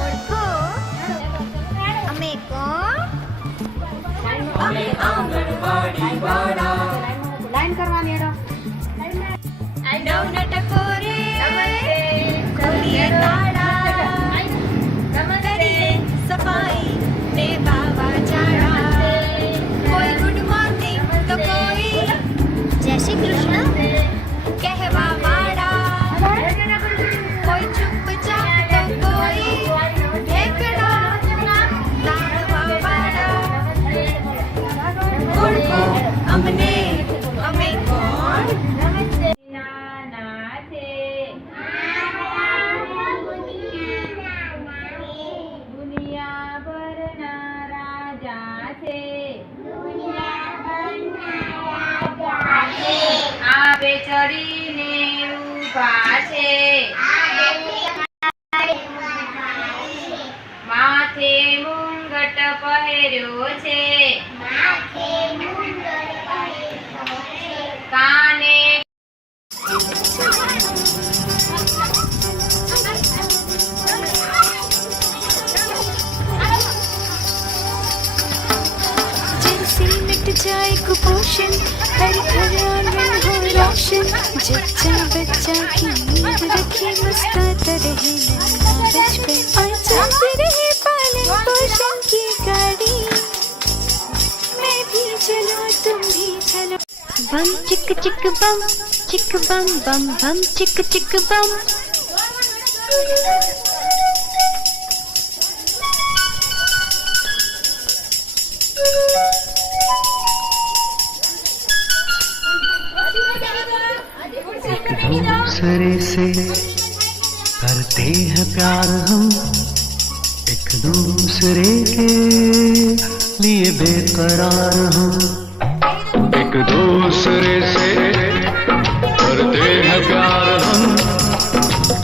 ઓળખો અમે લાઈન કરવાની એડો નટકોરે ખોલીએ તાળા કરીએ સફાઈ ને બાવા જાડા કોઈ ગુડ મોર્નિંગ તો કોઈ જય શ્રી કૃષ્ણ કહેવા વાળા કોઈ ચૂપચાપ તો કોઈ ઠેકડા લાડવા વાળા ઓળખો અમને અમે કોણ ચડીને ઊભા છે માથે મુંગટ પહેર્યો છે કાને जैसे मिट जाए कुपोषण हर घर आंगन हो रोशन जच्चा बच्चा की नींद रखे मुस्कुराता रहे नन्हा बचपन और चलते रहे पालन पोषण की गाड़ी मैं भी चलो तुम भी चलो बम चिक बम बम बम चिक बम दूसरे से करते हैं प्यार हम एक दूसरे के लिए बेकरार हम एक दूसरे से करते हैं प्यार हम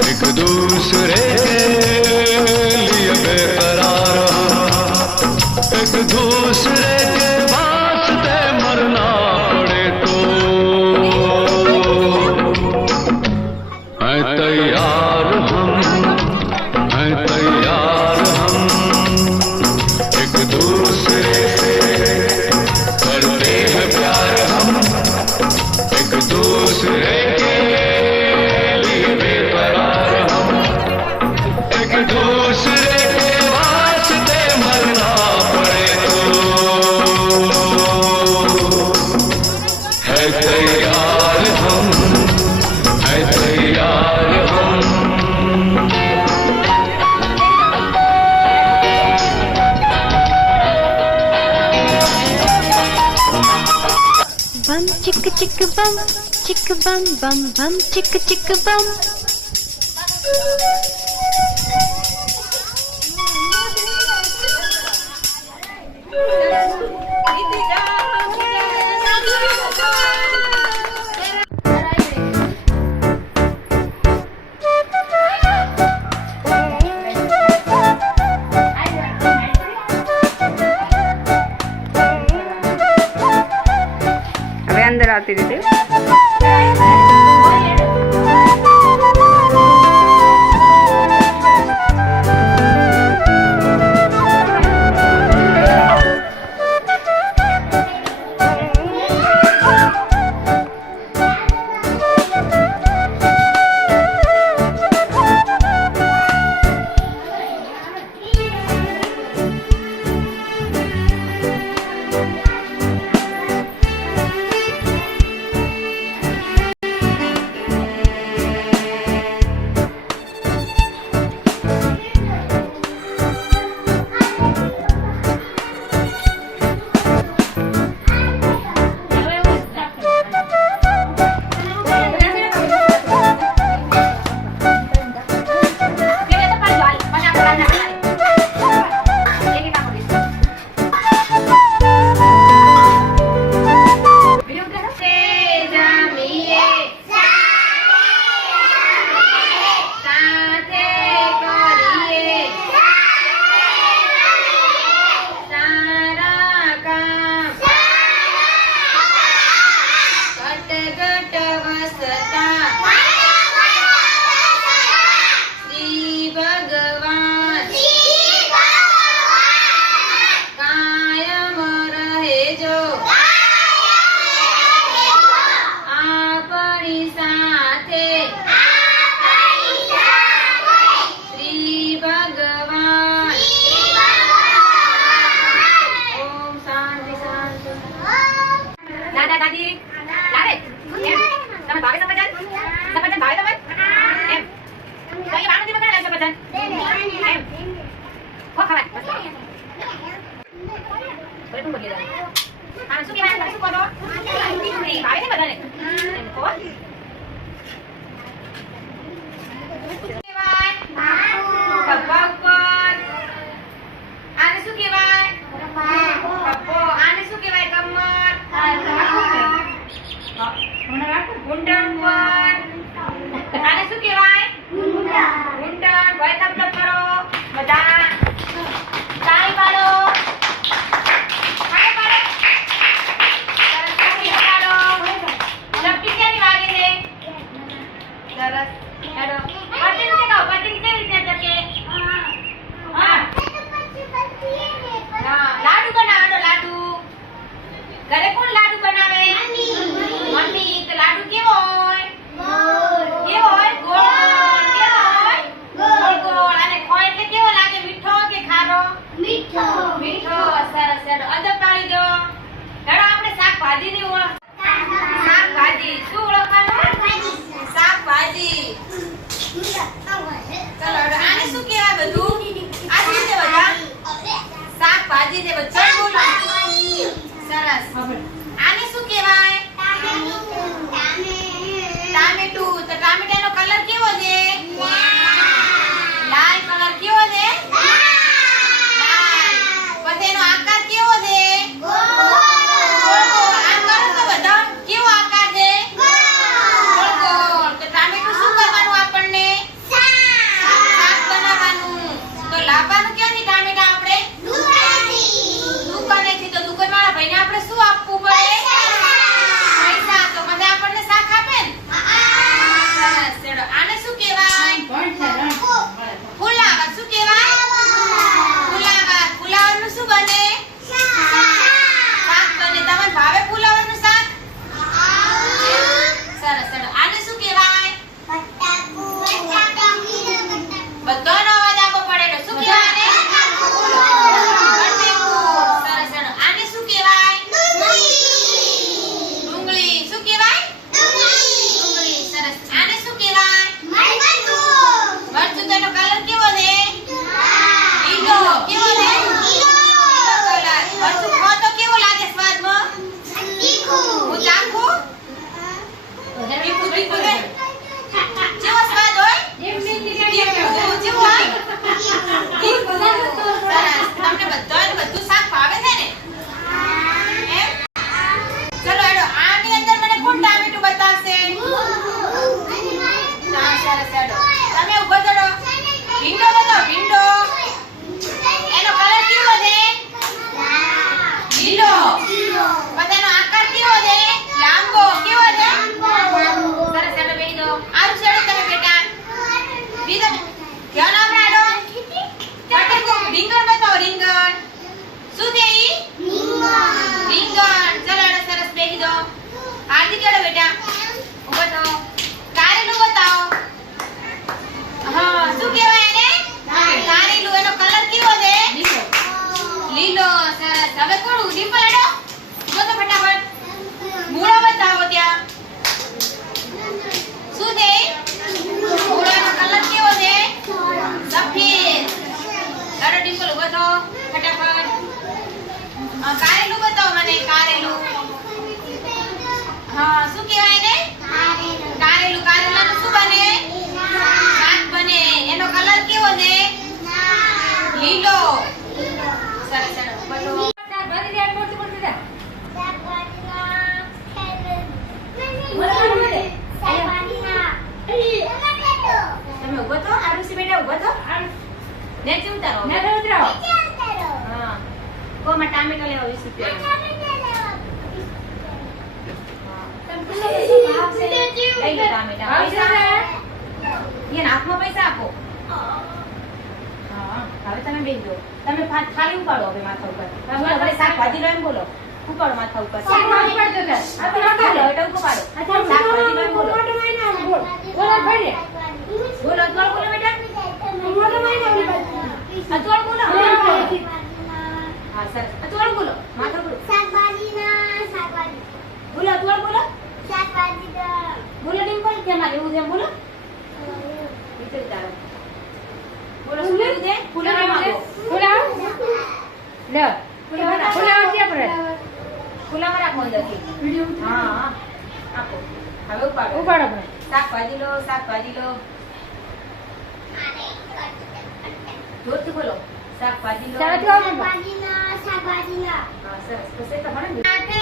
एक दूसरे के लिए बेकरार हम एक दूसरे के वास्ते मरना पड़े तो तैयार हम एक दूसरे से करते हैं प्यार हम एक दूसरे के लिए बेकरार हम एक दूसरे के वास्ते मरना पड़े तो है तैयार हम बम चिक बम बम बम चिक बम હવે અંદર આવતી રીતે વજન ખો ખવાય બસ બરે તું બગી જાય આ શું કહેવાય શું કરો ડુંગળી ભાવે છે બધાને એમ કહો ખભા ઉપર આને શું કહેવાય ખભો આને શું કહેવાય કમર ઘૂંટણ ઉપર આને શું કહેવાય ઘૂંટણ ભાઈ થપ થપ કરો બધા તાળી પાડો તાળી પાડો સરસ તાળી પાડો લપટી ક્યાંની વાગે છે સરસ હેડો પતંગ ચગાવો પતંગ કેવી રીતે ચગે હા લાડુ બનાવો લાડુ ઘરે કોણ લાડુ બનાવે મમ્મી તો લાડુ કેવો હોય કેવો હોય ગોળ કેવો હોય ગોળ ગોળ અને ખોય એટલે કેવો લાગે મીઠો કે ખારો મીઠો મીઠો સરસ હેડો અદબ પાડી દો હેડો આપણે શાકભાજી ની ઓળખ શાકભાજી શું ઓળખવાનું શાકભાજી ચલો હેડો આને શું કહેવાય બધું આ શું છે બધા શાકભાજી છે બધા બોલો સરસ આને શું કહેવાય ટામેટું તો ટામેટાનો કલર કેવો છે લાલ કલર કેવો છે લાલ પછી એનો આકાર કેવો છે ગોળ આમ કરો તો બધા કેવો આકાર છે ગોળ ગોળ તો ટામેટું શું કરવાનું આપણને શાક બનાવવાનું તો લાવવાનું ક્યાંથી ટામેટા આપણે દુકાનેથી તો દુકાનવાળા ભાઈને આપણે શું આપવું પડે પૈસા તો બધા આપણને શાક આપે ને સરસ ચલો આને શું કહેવાય ફુલાવર શું કહેવાય ફુલાવરનું શું બને શાક બને તમને ભાવે ફુલાવરનું શાક સરસ ચલો આને શું કહેવાય બધાનો અવાજ આપવો પડે તો શું કહેવાય સરસ ચલો આને શું કહેવાય ડુંગળી શું કહેવાય ડુંગળી સરસ આને શું કહેવાય મરચું તેનો કલર કેવો છે લીલો કેવો છે લીલો કલર મરચું ખાઓ તો કેવો લાગે સ્વાદમાં હું ચાખું તીખું તીખું છે કેવો સ્વાદ હોય તીખું કેવું હોય તીખું સરસ તમને બધાને બધું શાક ભાવે છે ને એમ ચલો હેડો આની અંદર મને કોણ ટામેટું બતાવશે હા સરસ હેડો તમે ઉભો ચડો ભીંડો બતાવો ભીંડો એનો કલર કેવો છે લીલો પછી એનો આકાર કેવો છે લાંબો કેવો છે સરસ હેડો બેહી દો આરું ચડો તમે બેટા બીજો ધ્યાન આપો હેડો રીંગણ બતાવો રીંગણ શું છે ઈ રીંગણ ચલો હેડો સરસ બેહી દો આરતી ચડો બેટા ઉભો થો કારેલું બતાવો હા શું કહેવાય એને કારેલું એનો કલર કેવો છે લીલો સરસ હવે કોણ ડિમ્પલ હેડો જો તો ફટાફટ મૂળો બતાવો ત્યાં શું છે મૂળોનો કલર કેવો છે સફેદ હેડો ડિમ્પલ ઉભો થો ફટાફટ કારેલું બતાવો મને કારેલું હા શું કહેવાય એને કારેલું કારેલાનું શું બને શાક બને એનો કલર કેવો છે લીલો સરસ સરસ બધું શાકભાજી રેડ મોટી મોટી દે તમે ઉભો તો આરુષી બેટા ઉભો તો નેચે ઉતારો હા કોમાં ટામેટા લેવા 20 રૂપિયા લઈ લો ટામેટા પૈસા ये हाथમાં પૈસા આપો હા હવે તમે બેસી જાઓ તમે ખાલી ઉપાડો હવે માથા ઉપર બોલો હવે શાકભાજી લો એમ બોલો ઉપાડો માથા ઉપર શાકભાજી ઉપાડજો કે આ તો ઉપાડો એટલે ઉપાડો શાકભાજી લો એમ બોલો બોલો ફળે બોલો અજવાળ બોલો બેટા અજવાળ બોલો હા સરસ અજવાળ બોલો માથા બોલો શાકભાજી બોલો અજવાળ બોલો બોલો ડિમ્પલ કેમ લેવું છે બોલો વિચાર ફુલાવર માંગો. ફુલાવર આપો અંદરથી. હા હા આપો. હવે ઉપાડો. શાકભાજી લો, શાકભાજી લો. જોરથી બોલો. શાકભાજી લો. હા સરસ. તો શેકા ભણે ને. હાથે